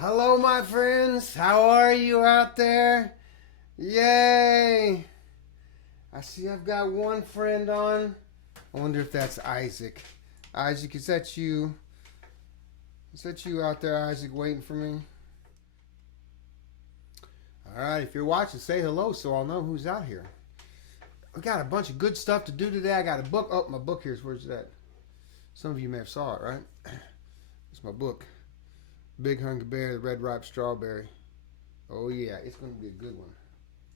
Hello, my friends. How are you out there? Yay! I see I've got one friend on. I wonder if that's Isaac. Isaac, is that you? Is that you out there, Isaac, waiting for me? Alright, if you're watching, say hello so I'll know who's out here. We got a bunch of good stuff to do today. I got a book. Oh, my book here's where's that? Some of you may have saw it, right? It's my book. Big Hungry Bear, the Red Ripe Strawberry. Oh yeah, it's going to be a good one.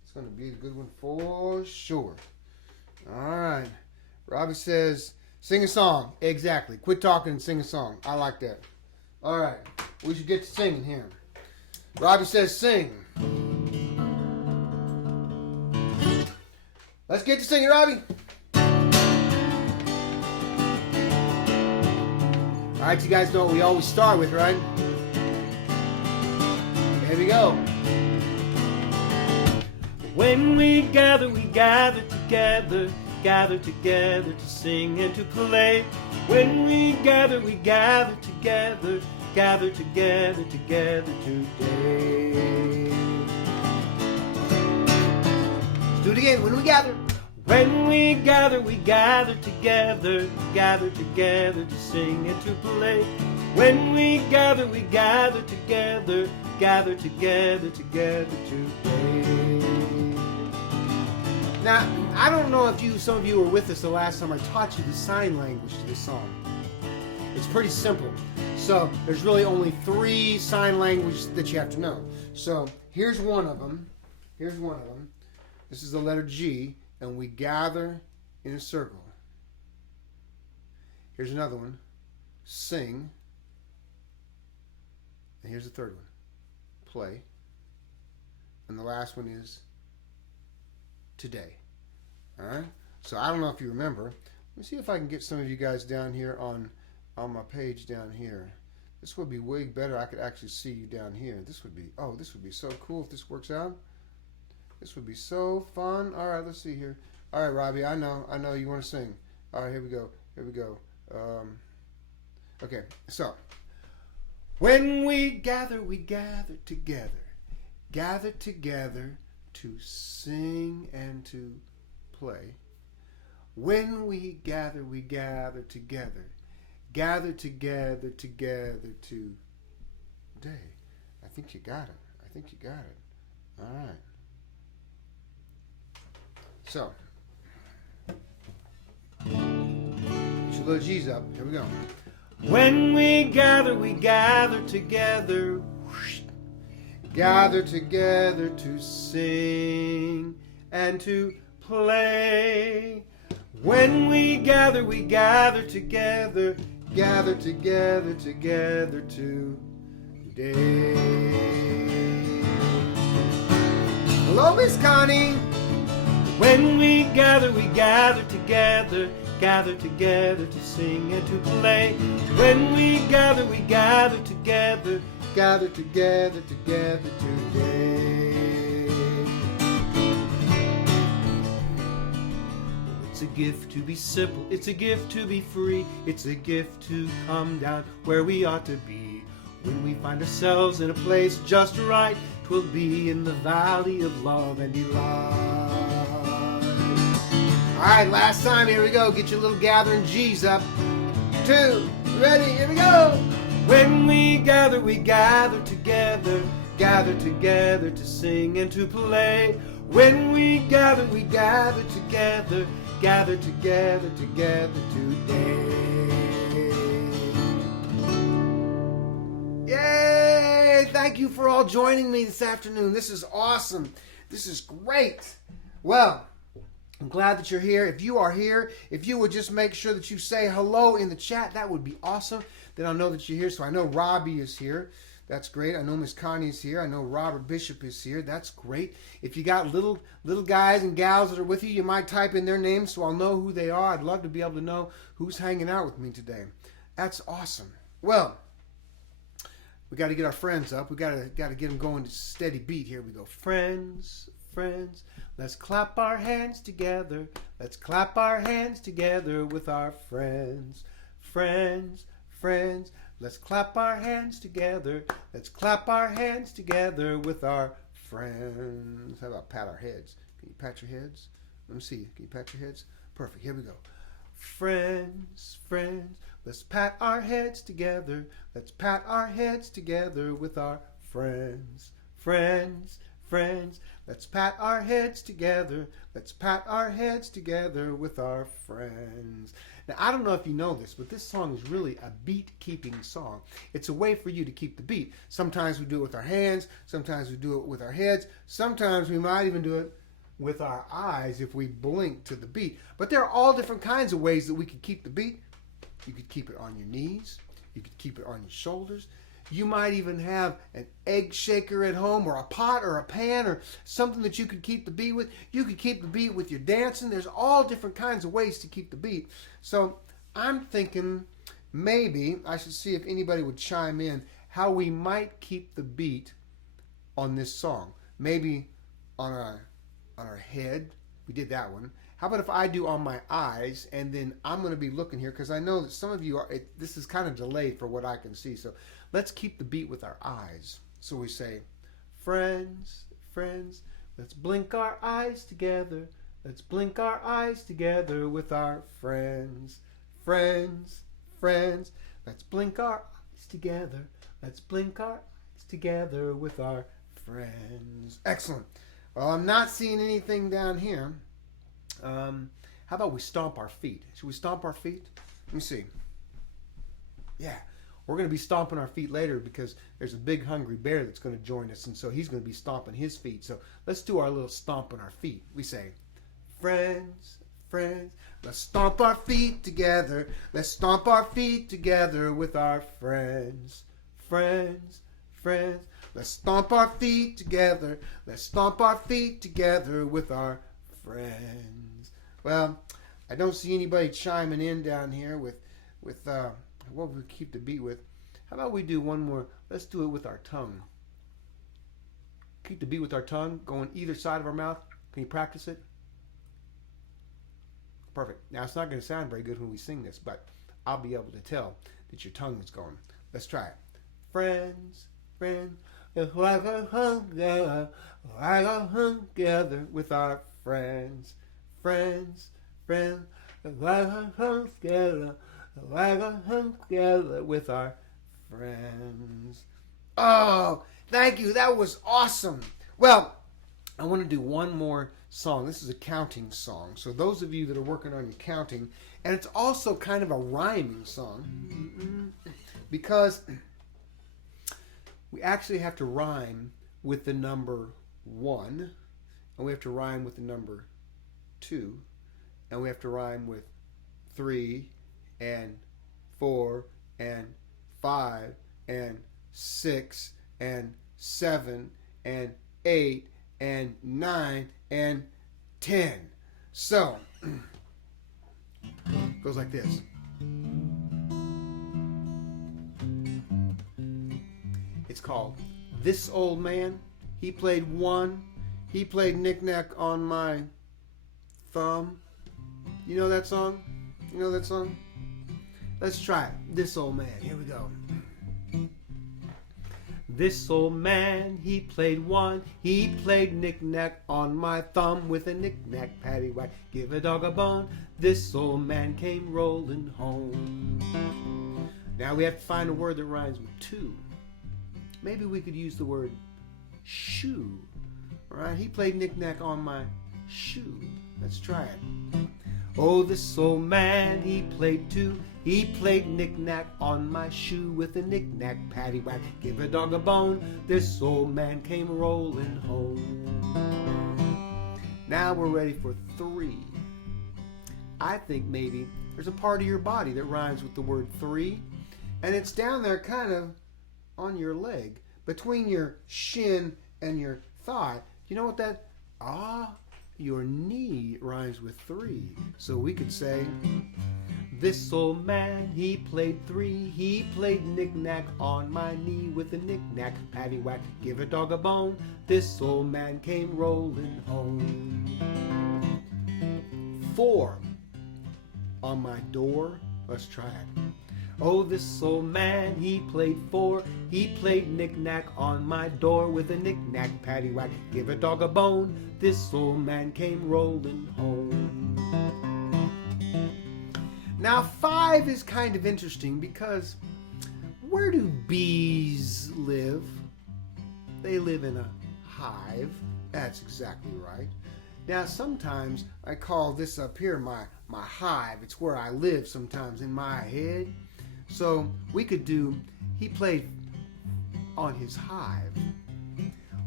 It's going to be a good one for sure. Alright. Robbie says, sing a song. Exactly. Quit talking and sing a song. I like that. Alright. We should get to singing here. Robbie says, sing. Let's get to singing, Robbie. Alright, you guys know what we always start with, right? Here we go. When we gather together, gather together to sing and to play. When we gather together, gather together today. Let's do it again. When we gather. When we gather together, gather together to sing and to play. When we gather together, gather together today. Now, I don't know if some of you were with us the last time I taught you the sign language to this song. It's pretty simple. So, there's really only 3 sign languages that you have to know. So, here's one of them. Here's one of them. This is the letter G, and we gather in a circle. Here's another one. Sing. And here's the third one. Play. And the last one is today. Alright? So I don't know if you remember. Let me see if I can get some of you guys down here on my page down here. This would be way better. I could actually see you down here. This would be so cool if this works out. This would be so fun. Alright, let's see here. Alright, Robbie, I know you want to sing. Alright, here we go. Okay, so when we gather together. Gather together to sing and to play. When we gather together. Gather together today. I think you got it. All right. So, put your little G's up. Here we go. When we gather together. Gather together to Sing and to play. When we gather together. gather together today. Hello, Miss Connie. When we gather together. Gather together to sing and to play. When we gather together. Gather together today. It's a gift to be simple, it's a gift to be free, it's a gift to come down where we ought to be. When we find ourselves in a place just right, 'twill be in the valley of love and delight. Alright, last time, here we go. Get your little gathering G's up. 2, ready, here we go. When we gather together. Gather together to sing and to play. When we gather together. Gather together today. Yay! Thank you for all joining me this afternoon. This is awesome. This is great. Well, I'm glad that you're here. If you are here, if you would just make sure that you say hello in the chat, that would be awesome. Then I'll know that you're here. So I know Robbie is here. That's great. I know Miss Connie is here. I know Robert Bishop is here. That's great. If you got little guys and gals that are with you, you might type in their names so I'll know who they are. I'd love to be able to know who's hanging out with me today. That's awesome. Well, we got to get our friends up. We got to get them going to steady beat. Here we go. Friends, let's clap our hands together. Let's clap our hands together with our friends. Let's clap our hands together. Let's clap our hands together with our friends. How about pat our heads? Can you pat your heads? Let me see. Can you pat your heads? Perfect. Here we go. Friends, friends, let's pat our heads together. Let's pat our heads together with our friends. Friends, friends, let's pat our heads together. Let's pat our heads together with our friends. Now, I don't know if you know this, but this song is really a beat-keeping song. It's a way for you to keep the beat. Sometimes we do it with our hands. Sometimes we do it with our heads. Sometimes we might even do it with our eyes if we blink to the beat. But there are all different kinds of ways that we could keep the beat. You could keep it on your knees. You could keep it on your shoulders. You might even have an egg shaker at home, or a pot or a pan, or something that you could keep the beat with. You could keep the beat with your dancing. There's all different kinds of ways to keep the beat. So I'm thinking maybe I should see if anybody would chime in how we might keep the beat on this song. Maybe on our head. We did that one. How about if I do on my eyes, and then I'm going to be looking here because I know that some of you are, this is kind of delayed for what I can see. So let's keep the beat with our eyes. So we say, friends, friends, let's blink our eyes together. Let's blink our eyes together with our friends. Friends, friends, let's blink our eyes together. Let's blink our eyes together with our friends. Excellent. Well, I'm not seeing anything down here. How about we stomp our feet? Should we stomp our feet? Let me see. Yeah, we're going to be stomping our feet later because there's a big hungry bear that's going to join us, and so he's going to be stomping his feet. So let's do our little stomp on our feet. We say, friends, friends, let's stomp our feet together. Let's stomp our feet together with our friends. Friends, friends, let's stomp our feet together. Let's stomp our feet together with our friends. Well, I don't see anybody chiming in down here with what we keep the beat with. How about we do one more? Let's do it with our tongue. Keep the beat with our tongue going either side of our mouth. Can you practice it? Perfect. Now, it's not going to sound very good when we sing this, but I'll be able to tell that your tongue is going. Let's try it. Friends, friends, it's like a hunger, like a hunger together with our friends. Friends, friends, like a hunger together, like a hunger together with our friends. Oh, thank you. That was awesome. Well, I want to do one more song. This is a counting song. So those of you that are working on your counting, and it's also kind of a rhyming song because we actually have to rhyme with the number 1, and we have to rhyme with the number 2, and we have to rhyme with 3 and 4 and 5 and 6 and 7 and 8 and 9 and 10. So it goes like this. It's called This Old Man, He Played 1. He played knick-knack on my thumb. You know that song? You know that song? Let's try it. This old man. Here we go. This old man, he played 1. He played knick-knack on my thumb with a knick-knack paddywhack. Give a dog a bone. This old man came rolling home. Now we have to find a word that rhymes with 2. Maybe we could use the word shoe. All right? He played knick-knack on my shoe. Let's try it. Oh, this old man, he played 2. He played knick-knack on my shoe with a knick-knack paddywhack. Give a dog a bone. This old man came rolling home. Now we're ready for 3. I think maybe there's a part of your body that rhymes with the word 3, and it's down there kind of on your leg, between your shin and your thigh. You know what that? Your knee rhymes with 3. So we could say, this old man, he played 3. He played knick-knack on my knee with a knick-knack paddywhack. Give a dog a bone. This old man came rolling home. 4. On my door. Let's try it. Oh, this old man, he played 4. He played knick-knack on my door with a knick-knack paddywhack. Give a dog a bone. This old man came rolling home. Now 5 is kind of interesting because where do bees live? They live in a hive. That's exactly right. Now sometimes I call this up here my hive. It's where I live sometimes in my head. So we could do, he played on his hive.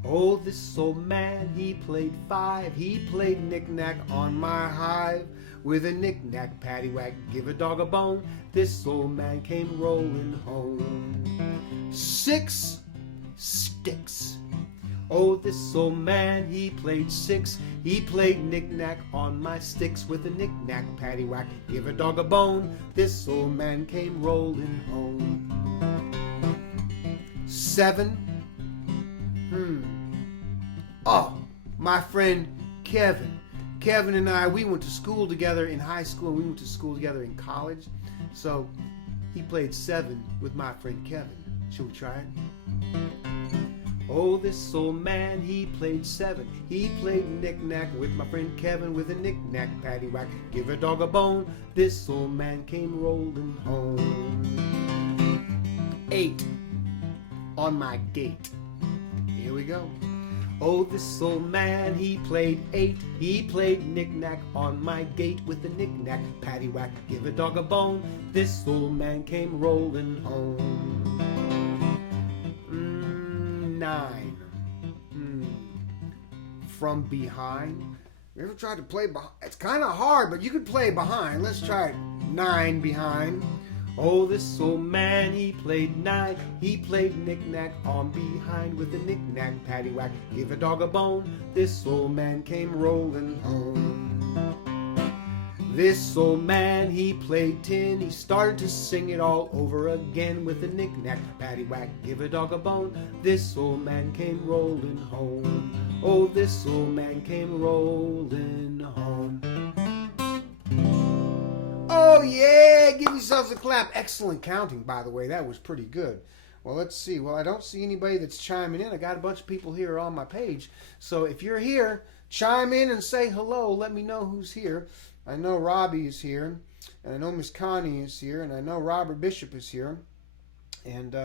Oh, this old man, he played 5. He played knick-knack on my hive with a knick-knack paddywhack. Give a dog a bone. This old man came rolling home. 6 sticks. Oh, this old man, he played 6. He played knick-knack on my sticks with a knick-knack paddywhack. Give a dog a bone. This old man came rolling home. 7. Oh, my friend Kevin. Kevin and I, we went to school together in high school. We went to school together in college. So he played 7 with my friend Kevin. Should we try it? Oh, this old man, he played 7. He played knick-knack with my friend Kevin with a knick-knack paddywhack. Give a dog a bone. This old man came rolling home. 8. On my gate. Here we go. Oh, this old man, he played 8. He played knick-knack on my gate with a knick-knack paddywhack. Give a dog a bone. This old man came rolling home. 9. From behind. You ever tried to play behind? It's kind of hard, but you could play behind. Let's try it. 9 behind. Oh, this old man, he played 9. He played knick-knack on behind with a knick-knack paddywhack. Give a dog a bone. This old man came rolling home. This old man, he played 10. He started to sing it all over again with a knick-knack paddywhack. Give a dog a bone. This old man came rolling home. Oh, this old man came rolling home. Oh yeah, give yourselves a clap. Excellent counting, by the way. That was pretty good. Well, let's see. Well, I don't see anybody that's chiming in. I got a bunch of people here on my page. So if you're here, chime in and say hello. Let me know who's here. I know Robbie is here, and I know Miss Connie is here, and I know Robert Bishop is here. And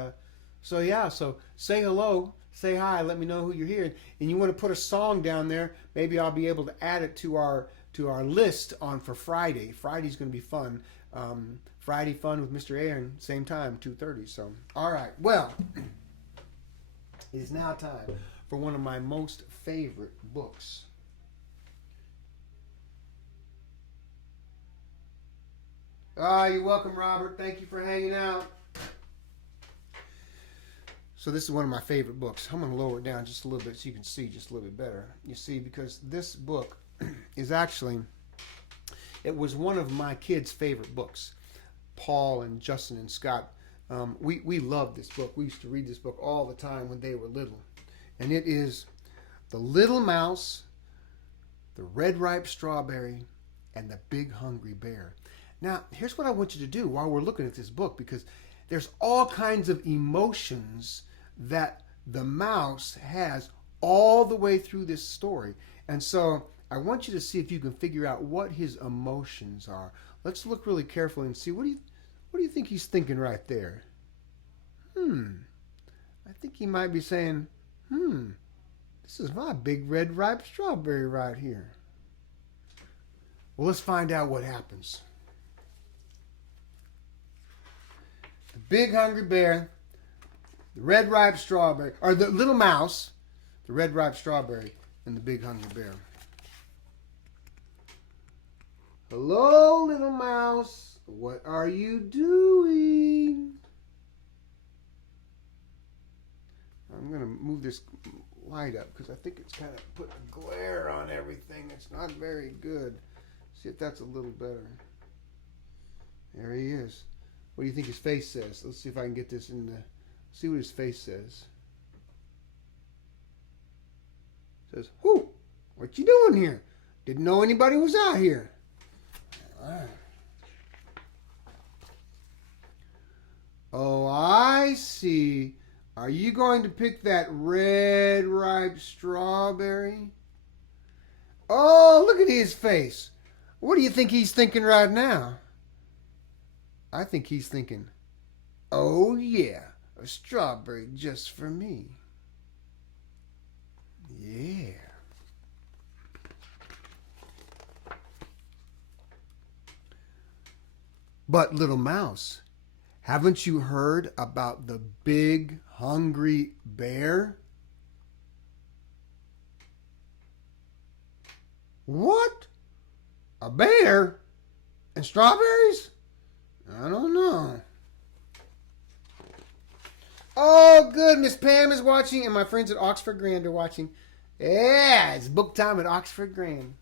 so yeah, so say hello, say hi, let me know who you're here. And you want to put a song down there, maybe I'll be able to add it to our list on for Friday. Friday's going to be fun. Friday fun with Mr. Aaron, same time, 2:30. So, all right. Well, it is now time for one of my most favorite books. You're welcome, Robert. Thank you for hanging out. So this is one of my favorite books. I'm going to lower it down just a little bit so you can see just a little bit better. You see, because this book is actually, it was one of my kids' favorite books. Paul and Justin and Scott, we loved this book. We used to read this book all the time when they were little. And it is The Little Mouse, The Red Ripe Strawberry, and The Big Hungry Bear. Now, here's what I want you to do while we're looking at this book, because there's all kinds of emotions that the mouse has all the way through this story. And so I want you to see if you can figure out what his emotions are. Let's look really carefully and see, what do you think he's thinking right there? I think he might be saying, this is my big red ripe strawberry right here. Well, let's find out what happens. The Big Hungry Bear, the Red Ripe Strawberry, or the Little Mouse, the Red Ripe Strawberry, and the Big Hungry Bear. Hello, little mouse. What are you doing? I'm going to move this light up because I think it's kind of put a glare on everything. It's not very good. See if that's a little better. There he is. What do you think his face says? Let's see if I can get this in the... See what his face says. It says, "Whoo, what you doing here? Didn't know anybody was out here." All right. Are you going to pick that red ripe strawberry? Oh, look at his face. What do you think he's thinking right now? I think he's thinking, oh yeah, a strawberry just for me. Yeah. But little mouse, haven't you heard about the big hungry bear? What? A bear? And strawberries? I don't know. Oh, good. Miss Pam is watching, and my friends at Oxford Grand are watching. Yeah, it's book time at Oxford Grand.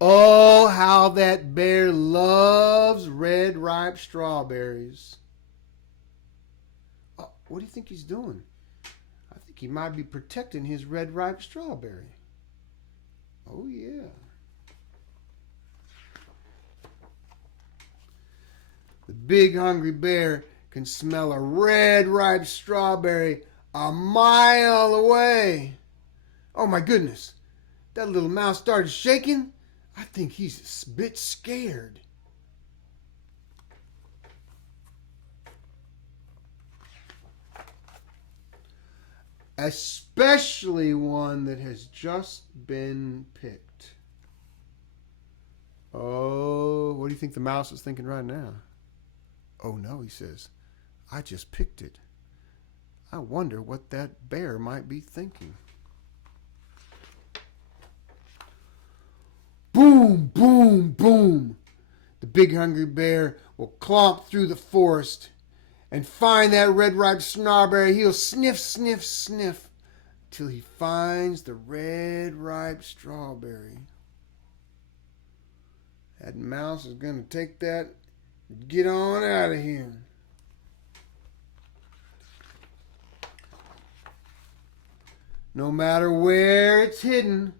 Oh, how that bear loves red ripe strawberries. Oh, what do you think he's doing? I think he might be protecting his red ripe strawberry. Oh, yeah. The big hungry bear can smell a red ripe strawberry a mile away. Oh, my goodness. That little mouse started shaking. I think he's a bit scared. Especially one that has just been picked. Oh, what do you think the mouse is thinking right now? Oh no, he says, I just picked it. I wonder what that bear might be thinking. Boom, boom, boom. The big hungry bear will clomp through the forest and find that red ripe strawberry. He'll sniff, sniff, sniff till he finds the red ripe strawberry. That mouse is going to take that and get on out of here. No matter where it's hidden.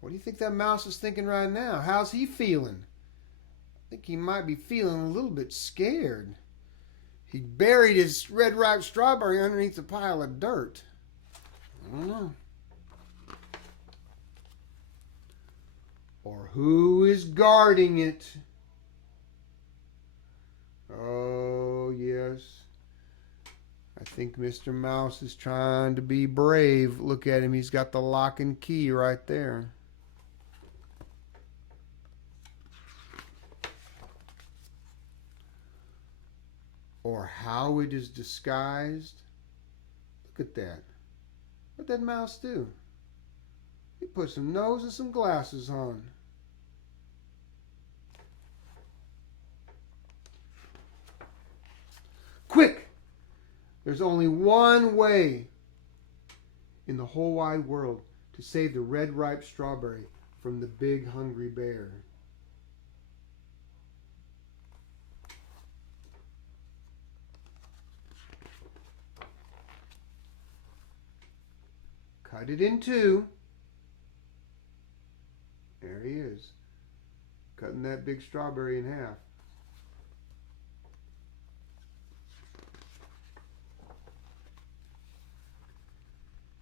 What do you think that mouse is thinking right now? How's he feeling? I think he might be feeling a little bit scared. He buried his red ripe strawberry underneath a pile of dirt. I don't know. Or who is guarding it? Oh, yes. I think Mr. Mouse is trying to be brave. Look at him. He's got the lock and key right there. Or how it is disguised. Look at that. What'd that mouse do? He put some nose and some glasses on. Quick! There's only one way in the whole wide world to save the red ripe strawberry from the big hungry bear. Cut it in two. There he is, cutting that big strawberry in half.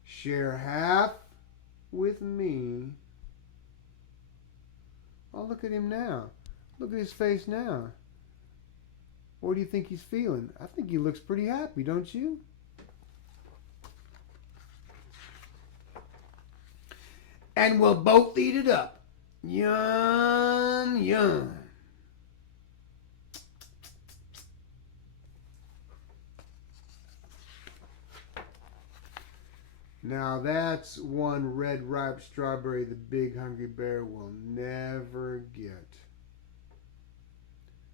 Share half with me. Oh, look at him now. Look at his face now. What do you think he's feeling? I think he looks pretty happy, don't you? And we'll both eat it up. Yum, yum. Now that's one red ripe strawberry the big hungry bear will never get.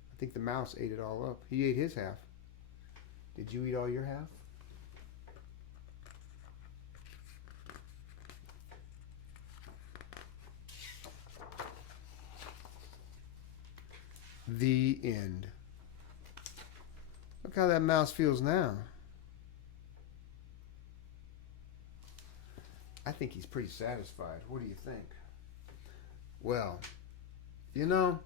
I think the mouse ate it all up. He ate his half. Did you eat all your half? The end. Look how that mouse feels now. I think he's pretty satisfied. What do you think? Well, you know,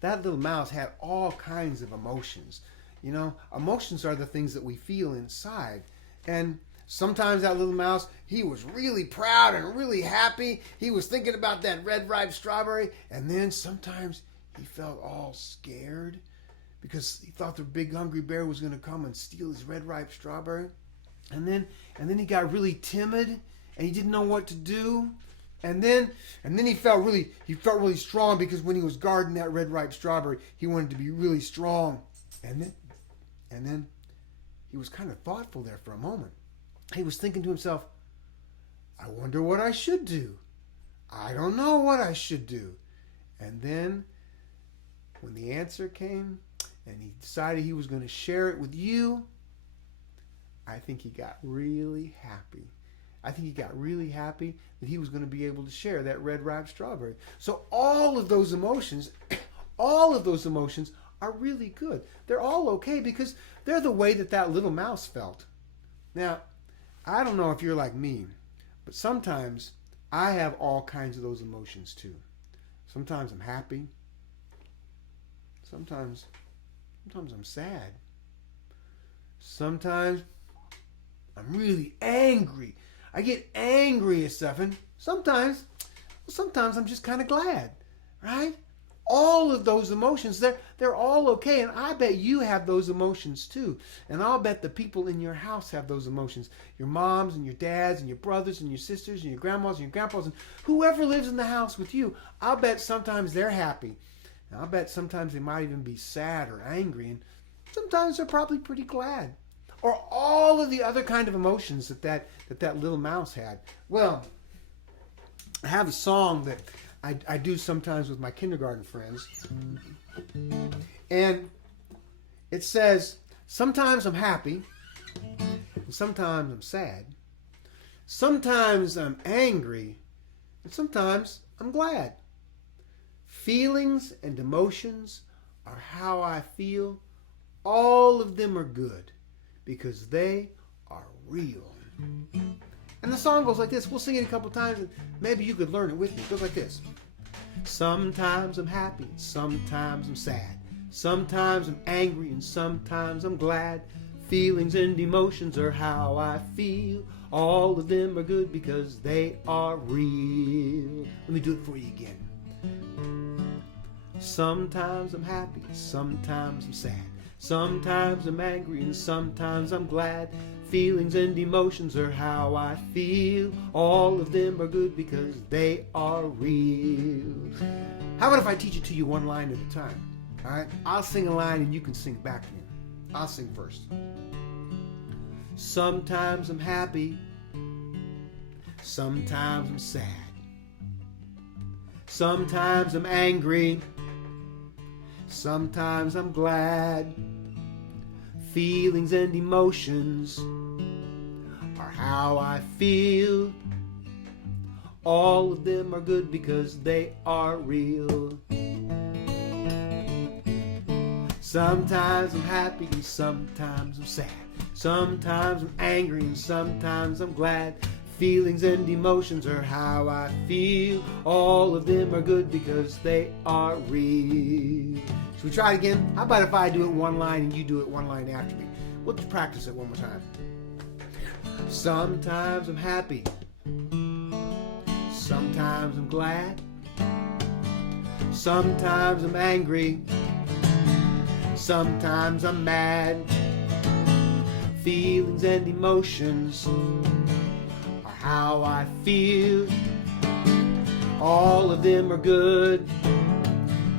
that little mouse had all kinds of emotions. You know, emotions are the things that we feel inside. And sometimes that little mouse, he was really proud and really happy. He was thinking about that red ripe strawberry. And then sometimes he felt all scared because he thought the big hungry bear was going to come and steal his red ripe strawberry. And then he got really timid and he didn't know what to do. And then he felt really strong because when he was guarding that red ripe strawberry, he wanted to be really strong. And then he was kind of thoughtful there for a moment. He was thinking to himself, I wonder what I should do. I don't know what I should do. And then when the answer came and he decided he was going to share it with you, I think he got really happy. I think he got really happy that he was going to be able to share that red ripe strawberry. So all of those emotions are really good. They're all okay because they're the way that little mouse felt. Now, I don't know if you're like me, but sometimes I have all kinds of those emotions too. Sometimes I'm happy. Sometimes I'm sad. Sometimes I'm really angry. I get angry at stuff, and sometimes I'm just kind of glad, right? All of those emotions, they're all okay, and I bet you have those emotions too. And I'll bet the people in your house have those emotions. Your moms and your dads and your brothers and your sisters and your grandmas and your grandpas and whoever lives in the house with you, I'll bet sometimes they're happy. And I'll bet sometimes they might even be sad or angry, and sometimes they're probably pretty glad. Or all of the other kind of emotions that little mouse had. Well, I have a song that I do sometimes with my kindergarten friends. And it says, sometimes I'm happy, and sometimes I'm sad. Sometimes I'm angry, and sometimes I'm glad. Feelings and emotions are how I feel. All of them are good because they are real. And the song goes like this. We'll sing it a couple times and maybe you could learn it with me. It goes like this. Sometimes I'm happy, sometimes I'm sad. Sometimes I'm angry and sometimes I'm glad. Feelings and emotions are how I feel. All of them are good because they are real. Let me do it for you again. Sometimes I'm happy, sometimes I'm sad. Sometimes I'm angry and sometimes I'm glad. Feelings and emotions are how I feel. All of them are good because they are real. How about if I teach it to you one line at a time? All right? I'll sing a line and you can sing back to me. I'll sing first. Sometimes I'm happy. Sometimes I'm sad. Sometimes I'm angry. Sometimes I'm glad. Feelings and emotions are how I feel. All of them are good because they are real. Sometimes I'm happy and sometimes I'm sad. Sometimes I'm angry and sometimes I'm glad. Feelings and emotions are how I feel. All of them are good because they are real. Should we try it again? How about if I do it one line and you do it one line after me? We'll just practice it one more time. Sometimes I'm happy. Sometimes I'm glad. Sometimes I'm angry. Sometimes I'm mad. Feelings and emotions are how I feel. All of them are good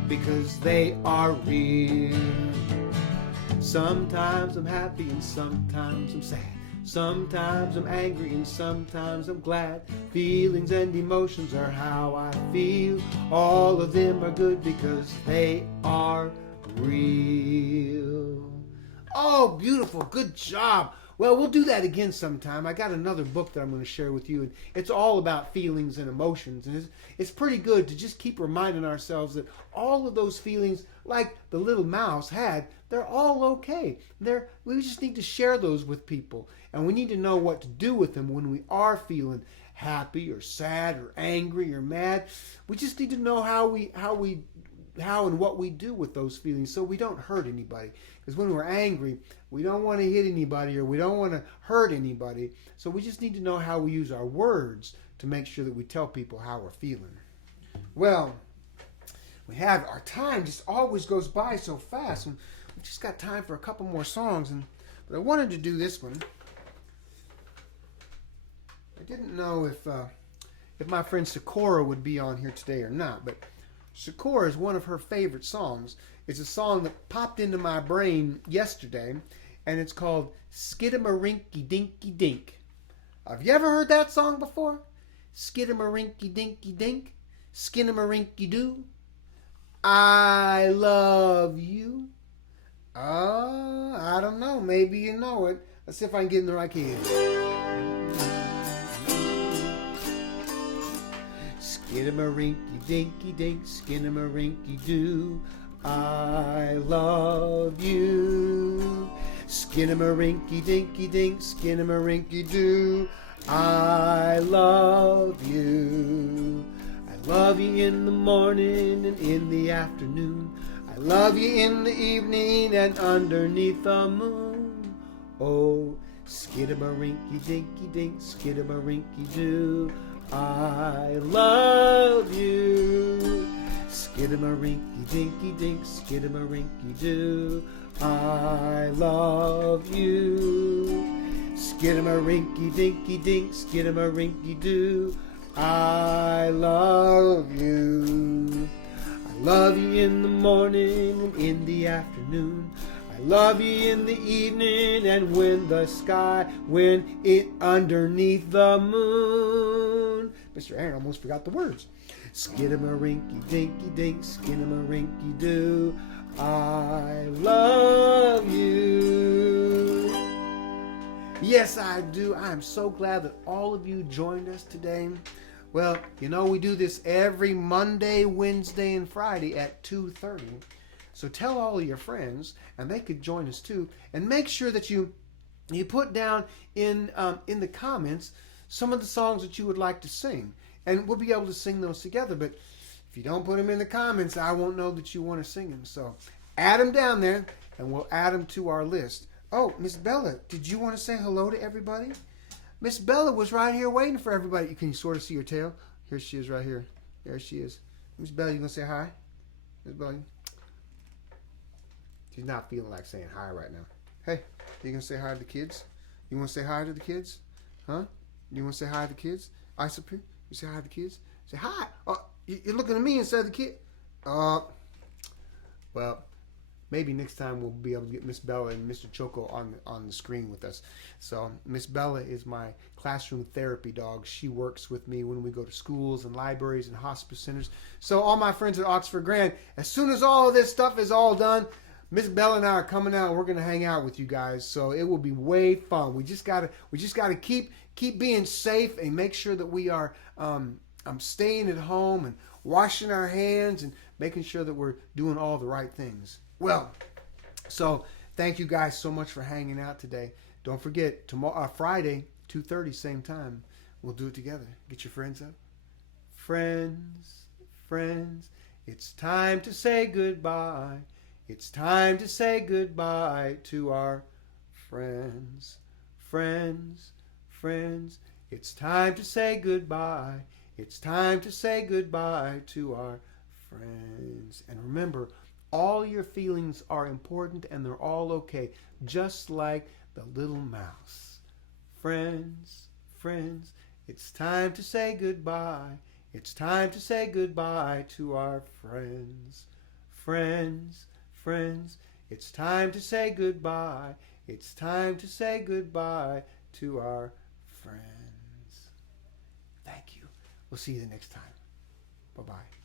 because they are real. Sometimes I'm happy and sometimes I'm sad. Sometimes I'm angry and sometimes I'm glad. Feelings and emotions are how I feel. All of them are good because they are real. Oh, beautiful. Good job. Well, we'll do that again sometime. I got another book that I'm going to share with you, and it's all about feelings and emotions. And it's pretty good to just keep reminding ourselves that all of those feelings, like the little mouse had, they're all okay. We just need to share those with people, and we need to know what to do with them when we are feeling happy or sad or angry or mad. We just need to know how we how and what we do with those feelings so we don't hurt anybody. Because when we're angry, we don't want to hit anybody or we don't want to hurt anybody. So we just need to know how we use our words to make sure that we tell people how we're feeling. Well, our time just always goes by so fast. And we just got time for a couple more songs. But I wanted to do this one. I didn't know if my friend Sakura would be on here today or not, but Sakura is one of her favorite songs. It's a song that popped into my brain yesterday, and it's called Skidamarinky Dinky Dink. Have you ever heard that song before? Skidamarinky Dinky Dink, Skinamarinky Doo, I love you. I don't know. Maybe you know it. Let's see if I can get in the right key. Skidamarinky dinky dink, skinamarinky doo, I love you. Skinamarinky dinky dink, skinamarinky doo, I love you. I love you in the morning and in the afternoon. I love you in the evening and underneath the moon. Oh, skidamarinky dinky dink, skidamarinky doo, I love you. Skidamarinky dinky dink, skidamarinky doo, I love you. Skidamarinky dinky dink, skidamarinky doo, I love you. I love you in the morning and in the afternoon. I love you in the evening and when it underneath the moon. Mr. Aaron almost forgot the words. Skidamarinky dinky dink, skinamarinky doo, I love you. Yes, I do. I am so glad that all of you joined us today. Well, you know, we do this every Monday, Wednesday, and Friday at 2:30. So tell all of your friends, and they could join us too. And make sure that you put down in the comments some of the songs that you would like to sing. And we'll be able to sing those together. But if you don't put them in the comments, I won't know that you want to sing them. So add them down there, and we'll add them to our list. Oh, Miss Bella, did you want to say hello to everybody? Miss Bella was right here waiting for everybody. Can you sort of see her tail? Here she is right here. There she is. Miss Bella, you going to say hi? Miss Bella? She's not feeling like saying hi right now. Hey, you going to say hi to the kids? You want to say hi to the kids? Huh? You want to say hi to the kids? Ice up here? You say hi to the kids? Say hi. Oh, you're looking at me instead of the kid? Well, maybe next time we'll be able to get Miss Bella and Mr. Choco on the screen with us. So Miss Bella is my classroom therapy dog. She works with me when we go to schools and libraries and hospice centers. So all my friends at Oxford Grand, as soon as all of this stuff is all done, Miss Bella and I are coming out and we're gonna hang out with you guys. So it will be way fun. We just gotta keep being safe and make sure that we are staying at home and washing our hands and making sure that we're doing all the right things. Well, so thank you guys so much for hanging out today. Don't forget, tomorrow, Friday, 2:30, same time. We'll do it together. Get your friends up. Friends, it's time to say goodbye. It's time to say goodbye to our friends. Friends, it's time to say goodbye. It's time to say goodbye to our friends. And remember, all your feelings are important and they're all okay, just like the little mouse. Friends, it's time to say goodbye. It's time to say goodbye to our friends. Friends, it's time to say goodbye. It's time to say goodbye to our friends. Thank you. We'll see you the next time. Bye-bye.